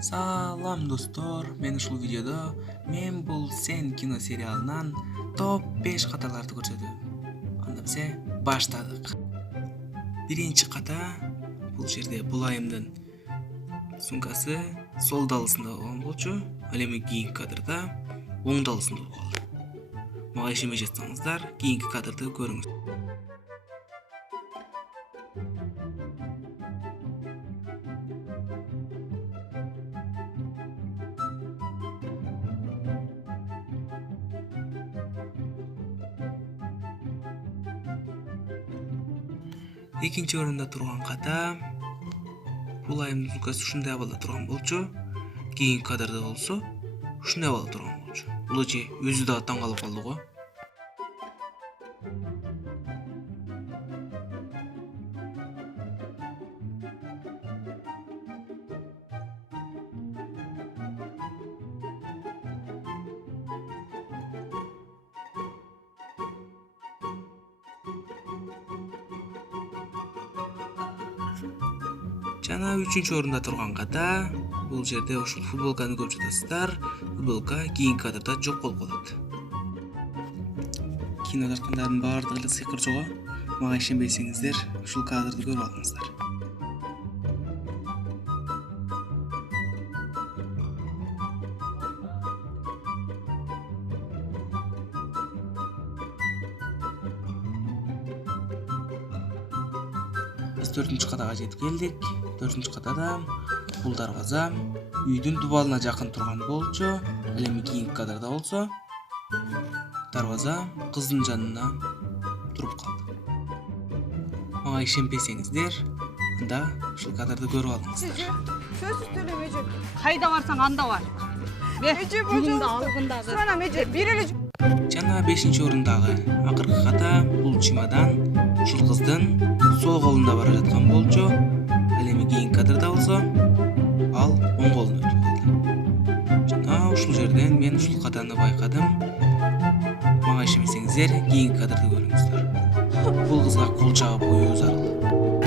Салам достор, мен ушул видеодо мен бул Сен кино сериалынан топ 5 каталарды көрсөтөм. Анда бизе баштадык. Биринчи ката бул жерде Булайымдын сумкасы сол далысында болгон болчу, ал эми кийинки кадрда оң далысында болуп калды. Мага ишенбей жатсаңыздар, кийинки кадрды көрүңүз. Экинчи орунда турган ката Булайымдын сумкасы ушундай абалда турган болчу. Кийинки кадрда болсо ушундай абалда турган болчу. Бул эче өзү дагы таң калып калды го. Жана 3-чү орунда турган ката бул жерде ушул футболканы көрүп жатасыздар. Футболка кийинки кадрда жок болуп калат. Кино тарткандардын баардыгы эле сыйкырчу го. Мага ишенбесеңиздер, ушул кадрды көрүп алыңыздар. Biz 4-чү катага жетип келдик. 4-чү катада бул дарбаза үйдүн дубалына жакын турган болчу. Ал эми кийинки кадрда болсо дарбаза кыздын жанына туруп калды. Мага ишенбесеңиздер, анда ушул кадрды көрүп алыңыздар. Сөзсүз төлөм эже. Кайда барсаң анда бар. Эже Бүгүндө алгында Суранам эже, бир эле Жана 5-чи орундагы акыркы ката бул чемодан ушул кыздын сол колунда бара жаткан болчу. Ал эми кийинки кадрда болсо ал оң колуна өтүп калды. Жана ушул жерден мен ушул катаны байкадым. Мага ишенбесеңиздер, кийинки кадрды көрүңүздөр. Бул кызга кол чабып коюу зарыл.